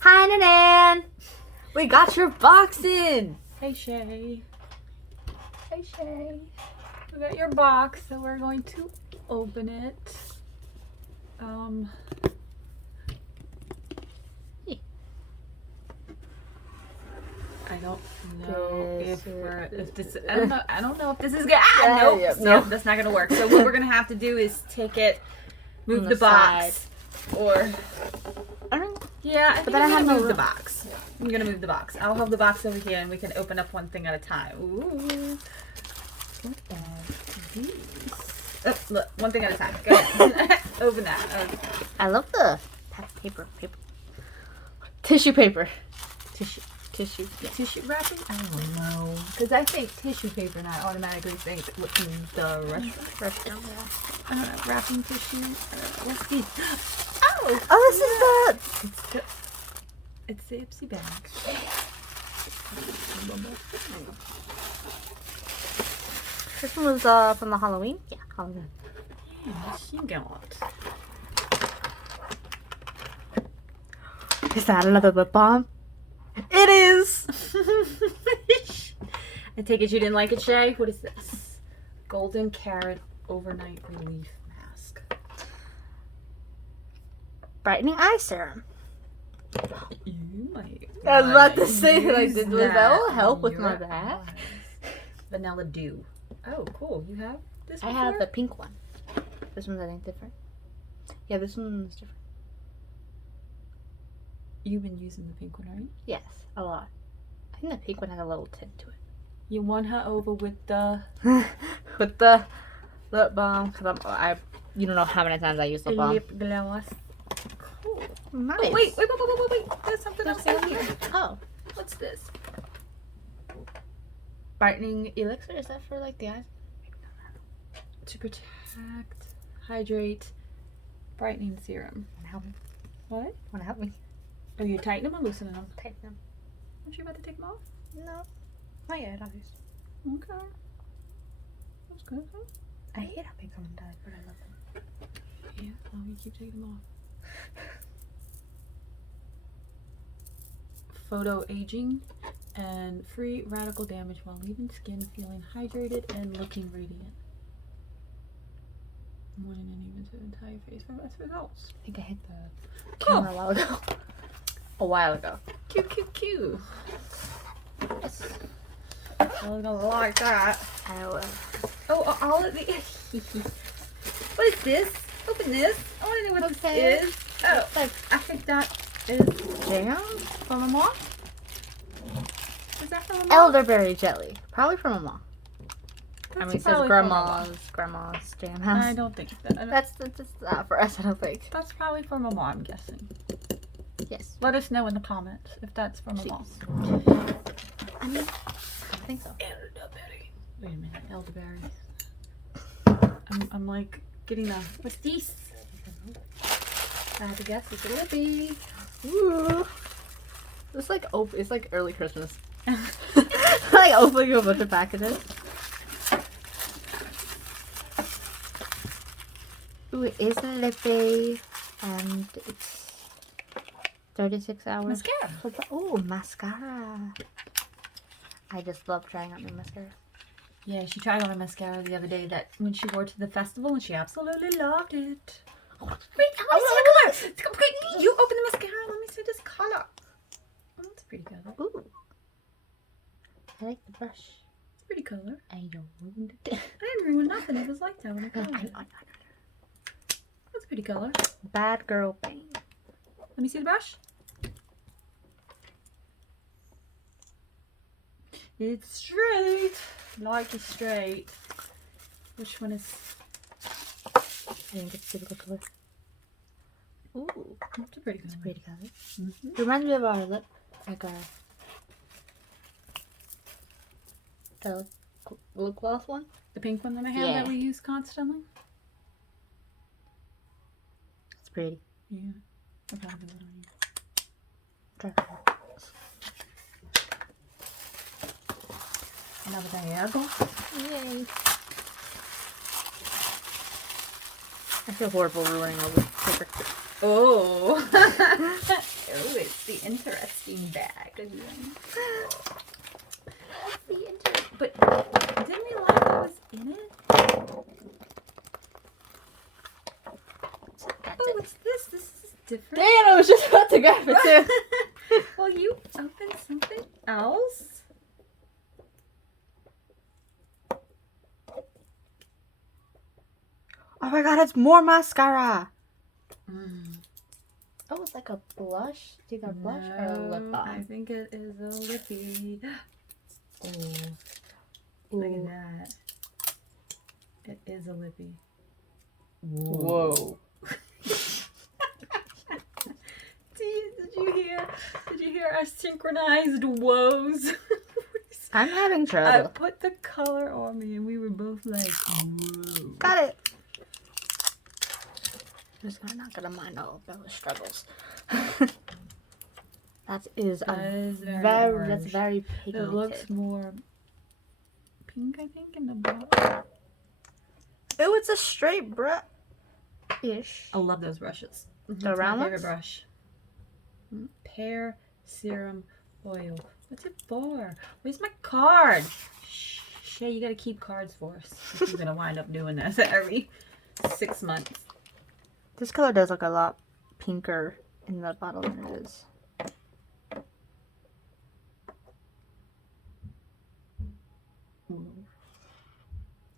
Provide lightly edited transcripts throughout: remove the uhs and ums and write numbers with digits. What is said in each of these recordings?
Hi, Nanan. We got your box in. Hey Shay. Hey Shay. We got your box, so we're going to open it. I don't know if this. I don't know if this is good. Nope, that's not gonna work. So what we're gonna have to do is take it, move the box, or I don't know. yeah, I think then I I'm have gonna no move the room. box. I'm gonna move the box. I'll have the box over here, and we can open up one thing at a time. Ooh, what are these? Oh, look, one thing at a time. Go ahead. Open that. Okay. I love the paper. Tissue paper. Tissue. Yeah. Tissue wrapping? I don't know. Because I think tissue paper, and I automatically think what means the restaurant. Wrapping tissue. What's these? Oh, this is It's the Ipsy bag. This one was from the Halloween. Yeah, Halloween. She got. Is that another lip balm? It is. I take it you didn't like it, Shay? What is this? Golden Carrot Overnight Relief Mask. Brightening eye serum. You might. I was about to say, use like, does that will help with my on your back? eyes. Vanilla Dew. Oh, cool. You have this I before? have the pink one. This one's, I think, different. Yeah, this one's different. You've been using the pink one, right? Yes, a lot. I think the pink one has a little tint to it. You won her over with the With the lip balm, because you don't know how many times I use lip balm. lip gloss. Cool. Nice. Oh, wait. There's something else in here. Oh, What's this? brightening elixir. Is that for like the eyes? To protect, hydrate, brightening serum. Wanna help me? What? Wanna help me? Are you tightening them or loosening them? Tighten them. Aren't you about to take them off? No, not yet. Obviously. Okay. That's good, huh? I hate how they come undone, but I love them. Yeah, oh, you keep taking them off. Photo aging and free radical damage while leaving skin feeling hydrated and looking radiant. Morning and evening to the entire face for best results. I think I hit the camera a while ago. A while ago. Q. I was gonna like that. I will. Oh, all of the. What is this? Open this. I want to know what Okay. this is. Oh, Like I think that is jam? from a mom. Is that from a mom? Elderberry jelly. Probably from a mom. I mean, it says probably from a mom. grandma's jam I house. don't think that. That's not for us, I don't think. That's probably from a mom, I'm guessing. Yes. Let us know in the comments if that's from a mom. I mean, I think so. Elderberry. Wait a minute, elderberry. I'm like getting a. What's this? I have to guess. It's a lippy. Ooh. It's like it's like early Christmas. Like opening a bunch of packages. Ooh, it is a lippy, and it's 36 hours. Mascara. Oh, mascara. I just love trying out new mascara. Yeah, she tried on a mascara the other day that when she wore to the festival and she absolutely loved it. Wait, I want to see the color. Quick, you open the mascara. Let me see this color. Oh, that's a pretty color. Ooh. I like the brush. It's a pretty color. And you ruined it. I didn't ruin nothing. It was like that when I I colored know. it. That's a pretty color. Bad girl bang. Let me see the brush. It's straight. Like it's straight. Which one is? I didn't get to see the color. Ooh, It's a pretty color. it's a pretty color. Mm-hmm. It reminds me of our lip, like the lip gloss one. The pink one that I have Yeah. that we use constantly. It's pretty. Yeah. I probably put it on you. Try it. Another diagonal. Yay. I feel horrible ruining all the paper. Oh. Oh, it's the interesting bag again. Let's be interesting. But didn't we like what was in it? Oh, what's this? This is different. Damn, I was just about to grab it too. Well, you opened something else? Oh my god, it's more mascara. Mm. Oh, it's like a blush. It's either a blush or a lip I balm. think it is a lippy. Oh, Ooh. look at that. It is a lippy. Whoa. Did you hear our synchronized woes? I'm having I trouble. put the color on me and we were both like, whoa. Got it. I'm not gonna mind all of those struggles. That is a very that's orange. very It pigmented. looks more pink, I think, in the bottom. Oh, it's a straight brush-ish. I love those brushes. The round my favorite ones? brush. Pear serum oil. What's it for? Where's my card? Shay, you gotta keep cards for us. You're gonna wind up doing this every 6 months. This color does look a lot pinker in the bottle than it is.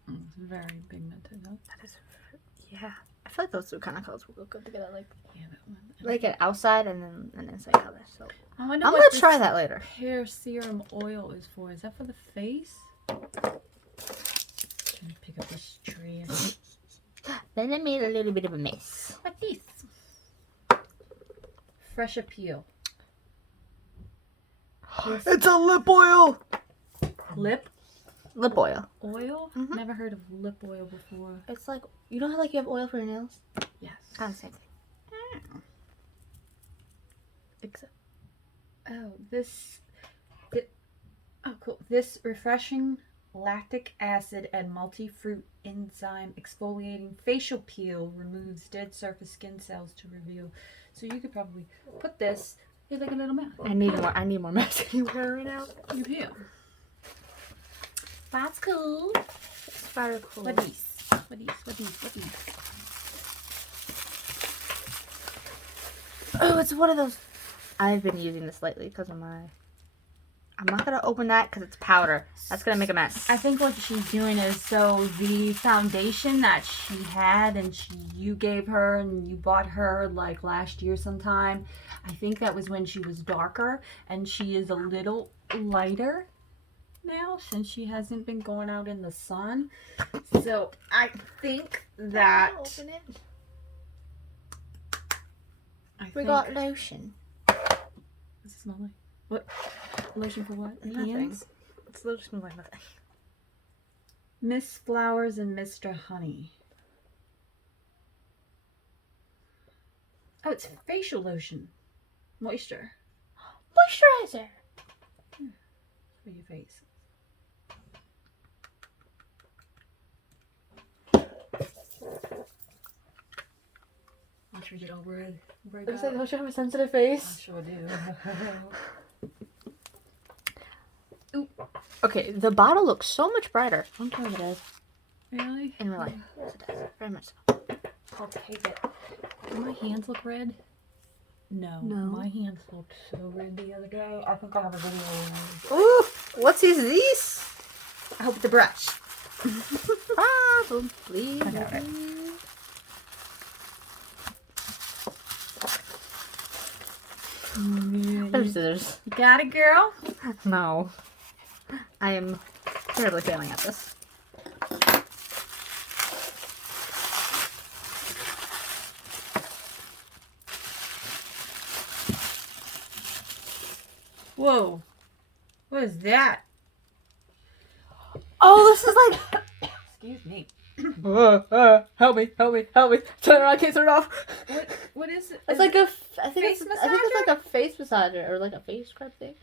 It's very pigmented. Huh? That is, yeah. I feel like those two kind of colors will look good together, like Yeah, that one. like an outside and then an inside color. So I wonder I'm what gonna this try that later. Hair serum oil is for. Is that for the face? Trying to pick up this tree. Then I made a little bit of a mess. What this? Fresh Appeal. It's a lip oil. Lip Lip oil. oil? Mhm. Never heard of lip oil before. It's like, you know how like you have oil for your nails? Yes. Kind of same thing. Except, oh, oh, cool. This refreshing lactic acid and multi-fruit enzyme exfoliating facial peel removes dead surface skin cells to reveal. So you could probably put this. It's like a little mask. I need more mascara right now. You peel. That's cool. It's very cool. What these? What these? Oh, it's one of those. I've been using this lately because of my. I'm not gonna open that because it's powder. That's gonna make a mess. I think what she's doing is, so the foundation that she had and you gave her and you bought her like last year sometime, I think that was when she was darker, and she is a little lighter now since she hasn't been going out in the sun. So I think that Open it. I We got lotion. What's it smell like? What? Lotion for what? Nothing. Hands? It's lotion like nothing. Miss Flowers and Mr. Honey. Oh, it's facial lotion. Moisture Moisturizer. for your face. I'll treat it over it. Looks like lotion have a sensitive face. I sure do. Okay, the bottle looks so much brighter. I'm telling you it is. Really? In real life. Yes, it does. Very much so. I'll take it. Do my hands look red? No. No. My hands looked so red the other day. I think I have a video of it. Ooh, what's these? I hope it's a brush. Probably. I got it. There's scissors. You got it, girl? No. I am terribly failing at this. Whoa. What is that? Oh, this is like. Excuse me. Help me! Turn it around, I can't turn it off. What is it? It's like a. I think Face it's like a face massager or like a face scrub thing.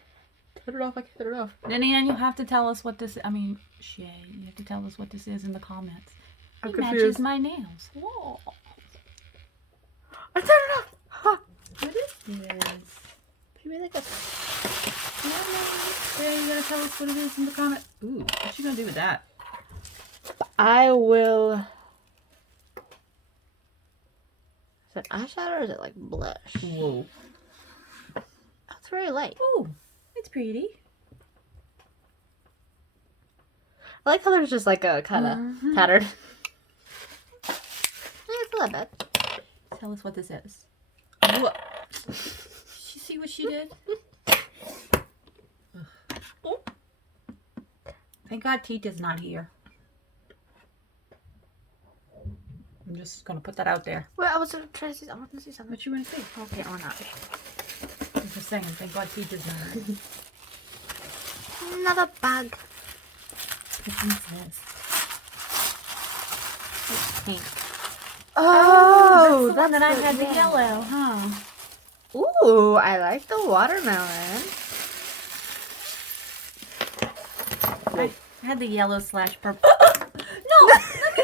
Turn it off! I can't turn it off. Ninian, you have to tell us what this. I mean, Shay, you have to tell us what this is in the comments. I'm It matches confused. my nails. Whoa. I turned it off. Huh. What is this? Maybe really good. Yeah, you gotta tell us what it is in the comment. Ooh, what you gonna do with that? I will. Is it eyeshadow or is it like blush? Whoa. Oh, it's very light. Ooh, it's pretty. I like how there's just like a kind of tattered. It's not bad. Tell us what this is. What? You see what she did? Thank God Tita's not here. I'm just gonna put that out there. Wait, I was gonna try to see. I want to see something. What you wanna see? Okay, or not. I'm just saying. Thank God Tita's not here. Another bug. Which one's this? It's pink. Oh, that's that I the- had the yeah. yellow, huh? Ooh, I like the watermelon. I had the yellow / purple. No! Let me...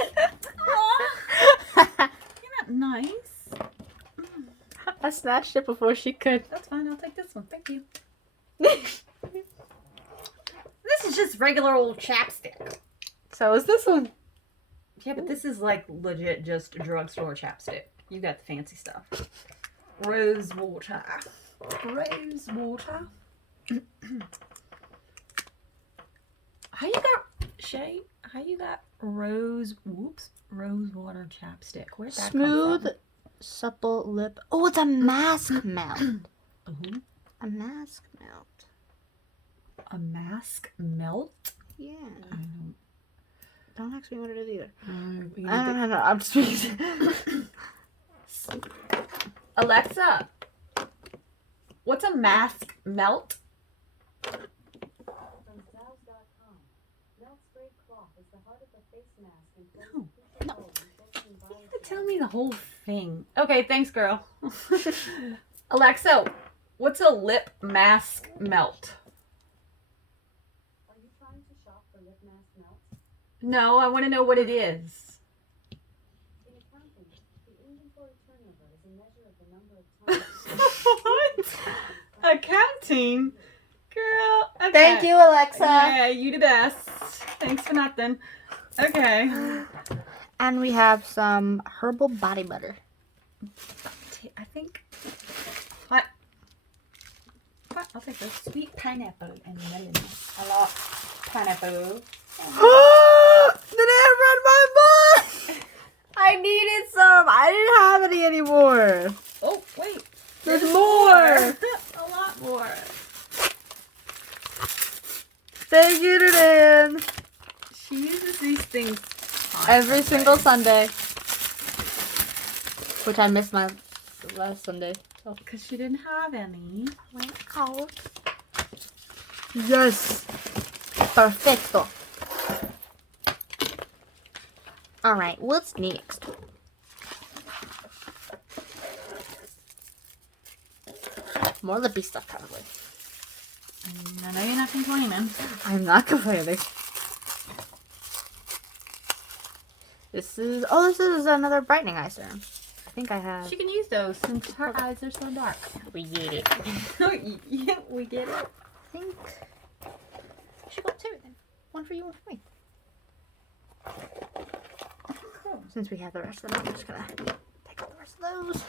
Aw, you're not nice. I snatched it before she could. That's fine. I'll take this one. Thank you. This is just regular old chapstick. So is this one. Yeah, but this is like legit just drugstore chapstick. You got the fancy stuff. Rose water. Rose water. How you got, Shay? How you got rose water chapstick? Where'd that Smooth, come supple lip. Oh, it's a mask melt. from? Uh-huh. A mask melt. A mask melt? Yeah. I don't. Don't ask me what it is either. We I need don't know. I'm just speaking. to- Alexa, what's a mask melt? From Salves.com. Melt spray cloth is the heart of the face mask and plays a crucial role in filtering viruses. Tell me the whole thing. Okay, thanks, girl. Alexa, what's a lip mask melt? Are you trying to shop for lip mask melts? No, I want to know what it is. In accounting, the inventory turnover is a measure of the number of times. What? Accounting? Girl. Okay. Thank you, Alexa. Yeah, you the best. Thanks for nothing. Okay. And we have some herbal body butter. I think. What? I'll take this. Sweet pineapple and melon. I love pineapple. Did it run my butt? I needed some. I didn't have any anymore. Oh, wait. There's more. A lot more. Thank you, Nan. She uses these things Every single Sunday. Which I missed my last Sunday. So. because she didn't have any. Wow. Yes. Perfecto. Alright, what's next? More lippy stuff, probably. I know you're not complaining. I'm not complaining. This is another brightening eye serum. I think I have. She can use those since her eyes are so dark. We get it. Yeah, we get it. I think she got two then. One for you, one for me. Since we have the rest of them, I'm just gonna take out the rest of those.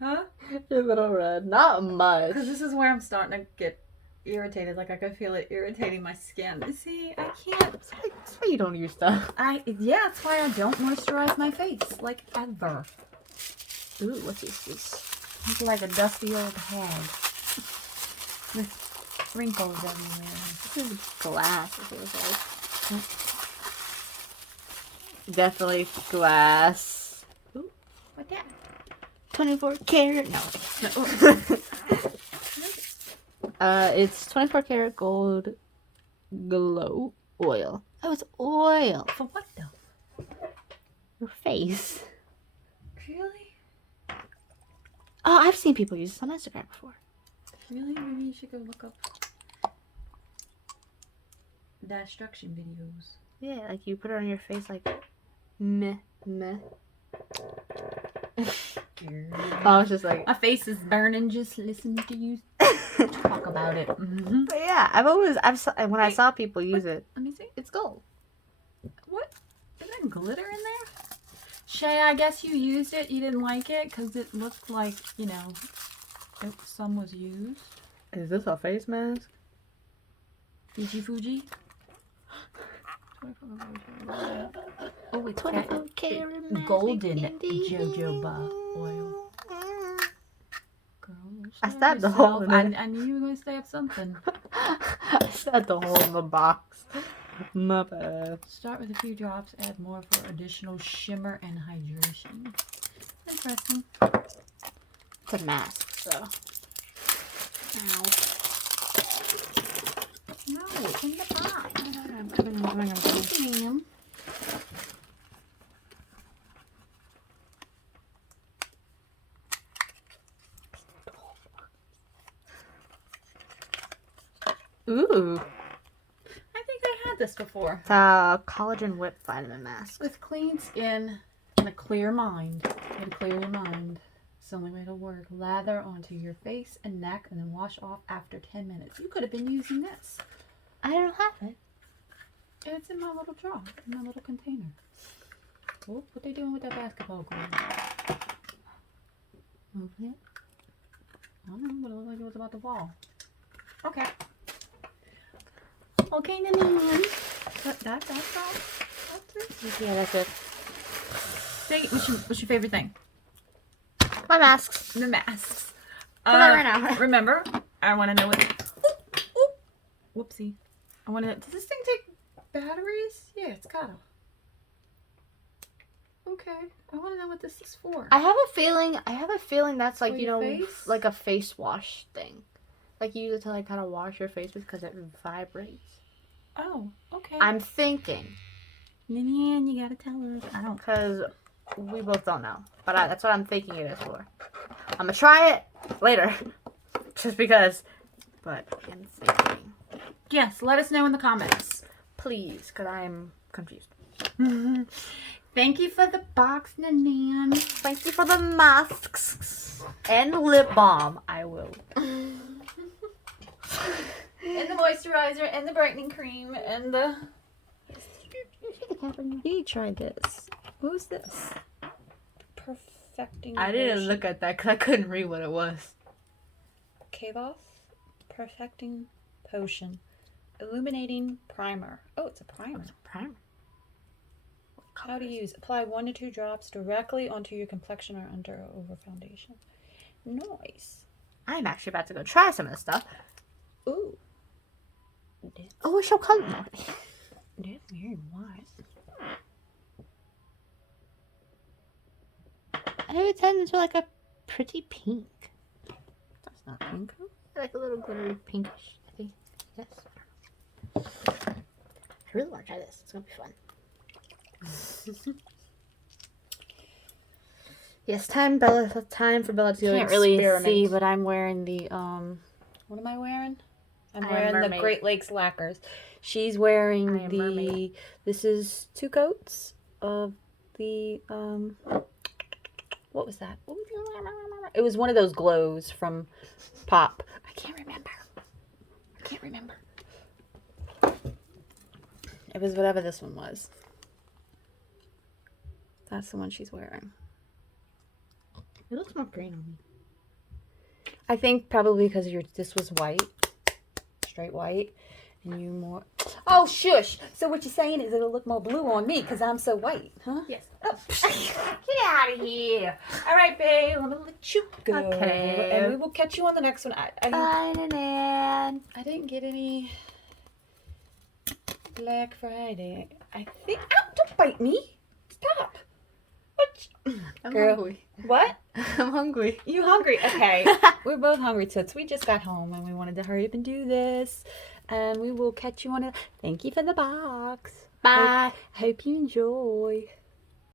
Huh? A little red, not much. Because this is where I'm starting to get irritated. Like I can feel it irritating my skin. See, I can't. That's why you don't use stuff. Yeah, that's why I don't moisturize my face. Like ever. Ooh, what's this? It's like a dusty old hag. With wrinkles everywhere. This is glass. It feels like. Definitely glass. Ooh, What that? 24 karat. No. It's 24 karat gold glow oil. Oh, it's oil. For what though? Your face. Really? Oh, I've seen people use this on Instagram before. Really? Maybe you should go look up destruction videos. Yeah, like you put it on your face like meh, meh. I was just like, My face is burning just listening to you talk about it. Mm-hmm. but yeah, when I saw people use it, Let me see. it's gold. What? Is there glitter in there? Shay, I guess you used it. You didn't like it because it looked like, some was used. Is this a face mask? Fiji Fuji. Oh, it's golden jojoba oil. Girl, I stabbed the hole in it. I knew you were going to stab something. I stabbed the hole in the box. My bad. Start with a few drops, add more for additional shimmer and hydration. Interesting. It's a mask, so. Ow. No, it's in the box. Damn. Ooh. I think I had this before. It's a collagen whip vitamin mask. With clean skin and a clear mind. You gotta clear your mind. It's the only way it'll work. Lather onto your face and neck and then wash off after 10 minutes. You could have been using this. I don't have it. It's in my little jar, in my little container. Oh, what they doing with that basketball goal? Moving it? I don't know, but it looked like it was about to fall. Okay. Okay, then. That's all. That's it. Yeah, that's it. Say, what's your favorite thing? My masks. The masks. Put that right now. Remember, I want to know what. Whoopsie. I want to. Does this thing take batteries? Yeah, it's gotta. Okay. I want to know what this is for. I have a feeling that's like, For you your know, face? like a face wash thing. Like you use it to like kind of wash your face with because it vibrates. Oh, okay. I'm thinking. Ninian, you gotta tell us. I don't. Because we both don't know. But that's what I'm thinking it is for. I'm going to try it later. Just because. But I'm thinking. Yes, let us know in the comments. Please, because I'm confused. Thank you for the box, Ninian. Thank you for the masks. And lip balm. I will. And the moisturizer, and the brightening cream, and the... You tried this. Who's this? Perfecting I didn't Lotion. look at that because I couldn't read what it was. Kavoth Perfecting Potion. Illuminating Primer. Oh, it's a primer. Primer. How to use. Apply 1 to 2 drops directly onto your complexion or under or over foundation. Nice. I'm actually about to go try some of this stuff. Ooh. Oh, it's so color. That's very white. I know it turns into like a pretty pink. That's not pink. Like a little glittery pinkish, I think. Yes. I really want to try this. It's going to be fun. Yes, time for Bella to go Can't really experiment. see, but I'm wearing the what am I wearing? I'm I am wearing the mermaid. Great Lakes lacquers. She's wearing I am mermaid. this is 2 coats of the what was that? It was one of those glows from Pop. I can't remember. It was whatever this one was. That's the one she's wearing. It looks more green on me. I think probably because this was white, straight white, and you more. Oh shush! So what you're saying is it'll look more blue on me because I'm so white, huh? Yes. Oh, get out of here! All right, babe, I'm gonna let you go. Okay. And we will catch you on the next one. Bye, Nan. I didn't get any Black Friday. I think. Ow! Don't bite me! Stop! What? I'm Girl. hungry. What? I'm hungry. You hungry? Okay. We're both hungry, Toots. We just got home and we wanted to hurry up and do this. And we will catch you on a... Thank you for the box. Bye. Hope you enjoy.